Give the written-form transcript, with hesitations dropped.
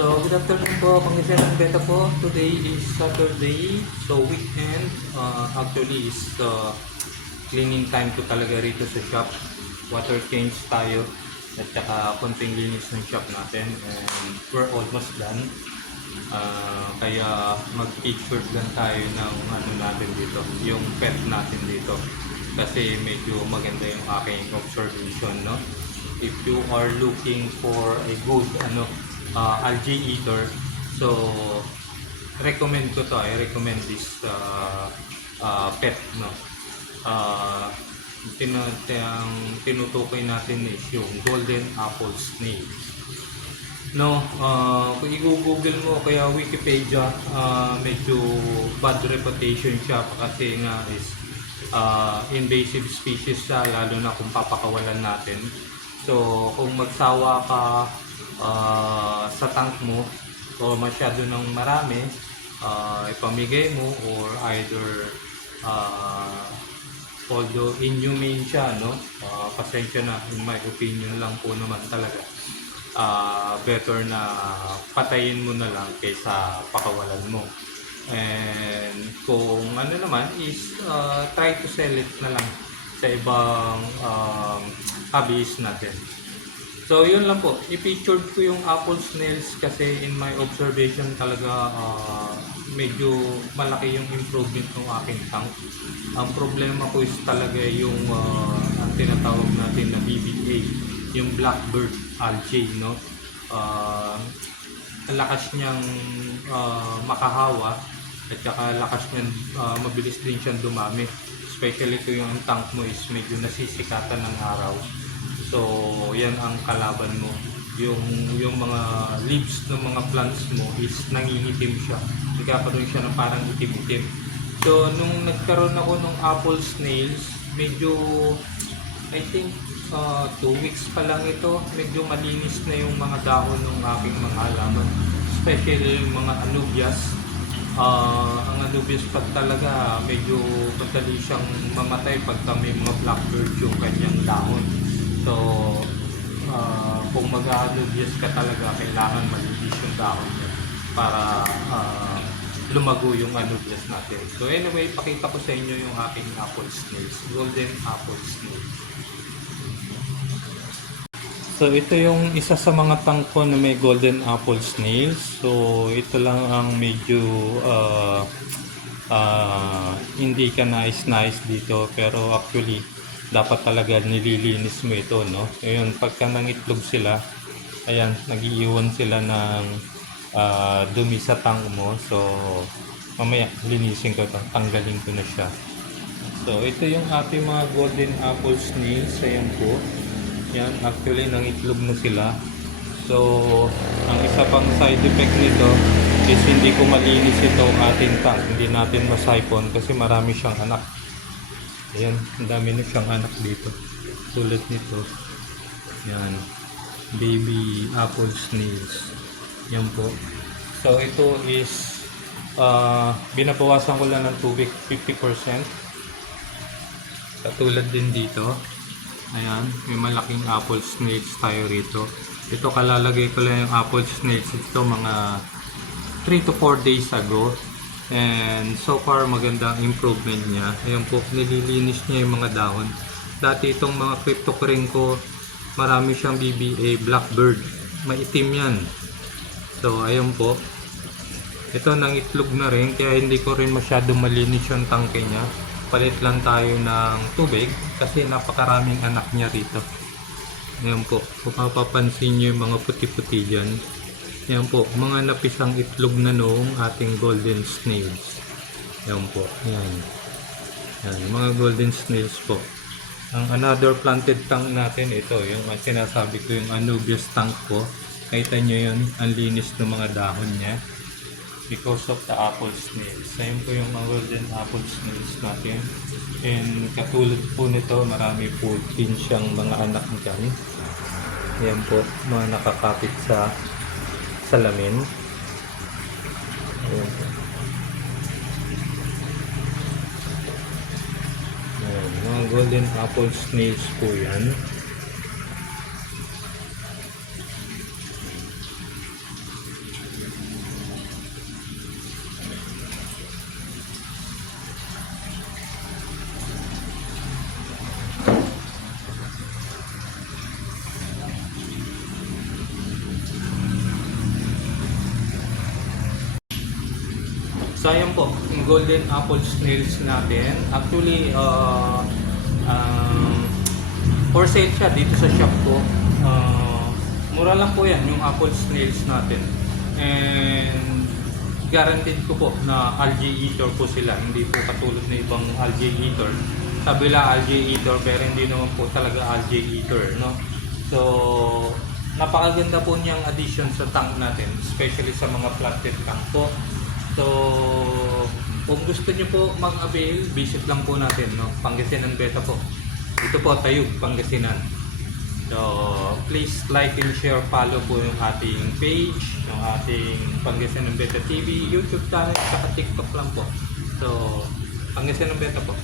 So, good afternoon po, Pangasinan Beta po. Today is Saturday, so weekend. Actually is cleaning time ko talaga rito sa shop. Water change tayo at saka konting linis ng shop natin and we're almost done. Kaya mag-picture lang tayo ng ano natin dito, yung pet natin dito. Kasi medyo maganda yung aking observation, no? If you are looking for a good algae eater, so recommend ko to. I recommend this pet, no. Tinutukoy natin is yung golden apple snail, no. Kung i-google mo kaya Wikipedia, medyo bad reputation siya kasi nga is invasive species siya, lalo na kung papakawalan natin. So kung magsawa ka sa tank mo o masyado ng marami, ipamigay mo or either although inhumane siya, no, pasensya na, in my opinion lang po naman talaga, better na patayin mo na lang kaysa pakawalan mo. And kung ano naman is try to sell it na lang sa ibang hobbies natin. So yun lang po, i-pictured ko yung apple snails kasi in my observation talaga medyo malaki yung improvement ng aking tank. Ang problema ko is talaga yung ang tinatawag natin na BBA, yung blackbird algae, no. Ang lakas niyang makahawa at saka lakas niyang mabilis din siyang dumami, especially kung yung tank mo is medyo nasisikatan ng araw. So yan ang kalaban mo, yung mga leaves ng mga plants mo is nangingitim siya, nagkakaroon siya ng parang itim-itim. So nung nagkaroon ako ng apple snails, medyo I think 2 weeks pa lang ito, medyo malinis na yung mga dahon ng aking mga halaman, especially yung mga anubias. Ang anubias pa talaga medyo madali siyang mamatay pagka may mga blackbird yung kanyang dahon. So kung mag-anubias ka talaga, kailangan malinis yung dahon niya para lumago yung anubias natin. So anyway, pakita ko sa inyo yung aking apple snails, golden apple snail. So ito yung isa sa mga tangko na may golden apple snails. So ito lang ang medyo hindi ka nice dito, pero actually dapat talaga nililinis mo ito, no. Ayun, pagka nangitlog sila, ayan, nag-iiwan sila ng dumi sa tank mo. So mamaya linisin ko ito, tanggalin ko na siya. So ito yung ating mga golden apple snails. Ayan po, yan, actually nangitlog na sila. So ang isa pang side effect nito is hindi ko malinis itong ating tank, hindi natin masipon kasi marami siyang anak. Ayan, ang dami na siyang anak dito, tulad nito. Yan, baby apple snails. Yan po. So ito is binabawasan ko lang ng tubig 50%. Katulad din dito. Ayan, may malaking apple snails tayo rito. Ito, kalalagay ko lang yung apple snails ito mga 3 to 4 days ago. And so far maganda ang improvement niya. Ayan po, nililinis niya yung mga dahon. Dati itong mga cryptocurring ko, marami siyang BBA, blackbird, maitim yan. So ayan po, ito nangitlog na rin, kaya hindi ko rin masyado malinis yung tangke niya. Palit lang tayo ng tubig kasi napakaraming anak niya rito. Ayan po, kung mapapansin nyo yung mga puti-puti dyan, yan po, mga napisang itlog na noong ating golden snails. Yan po, yan. Yan, mga golden snails po. Ang another planted tank natin, ito, yung sinasabi ko, yung anubias tank ko. Kita nyo yun, ang linis ng mga dahon niya because of the apple snails. Ayan po yung mga golden apple snails natin. And katulad po nito, marami po din siyang mga anak dyan. Yan po, mga nakakapit sa salamin. Ayan. Ayan, mga golden apple snails po yan. Sayang po, yung golden apple snails natin. Actually, for sale siya dito sa shop ko. Mura lang po yan, yung apple snails natin. And guaranteed ko po na algae eater po sila. Hindi po katulad na ibang algae eater. Sabi lang algae eater pero hindi naman po talaga algae eater, no? So, napakaganda po niyang addition sa tank natin, especially sa mga planted tank po. So, kung gusto niyo po mag-avail, visit lang po natin, no? Pangasinan Beta po. Ito po, Tayug, Pangasinan. So, please like and share, follow po yung ating page, yung ating Pangasinan Beta TV, YouTube channel, saka TikTok lang po. So, Pangasinan Beta po.